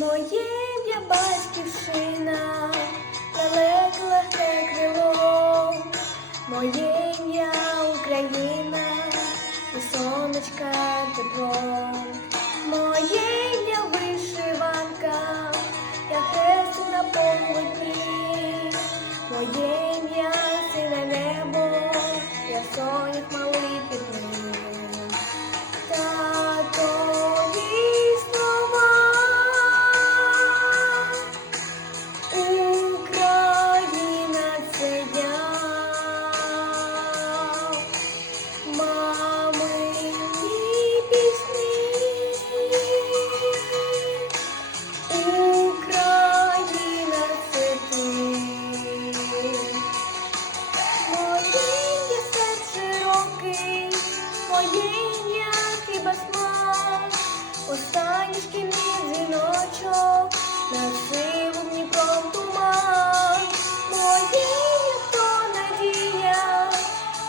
Моє ім'я батьківщина, далеке легке крило, моє ім'я Україна, і сонечка тепло, моє ім'я вишиванка, я хрест на полотні, моє ім'я сине небо, я сонях малий під. Ім'я хіба смак, останній шкільний дзвіночок, над сивом Дніпром туман. Моє то надія,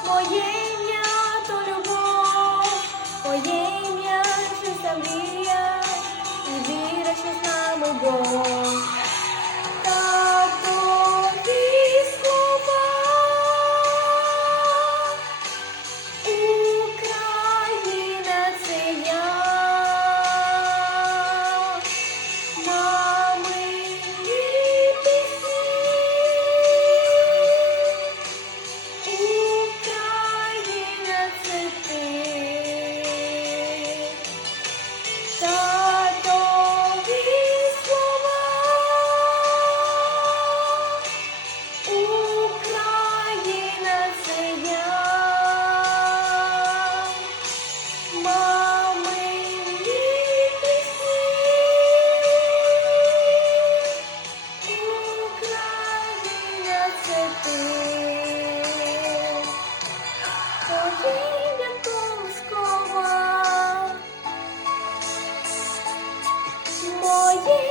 моє ім'я то любов, моє ім'я чиста мрія, і віра, що з нами Бог. Колискова, моє ім'я то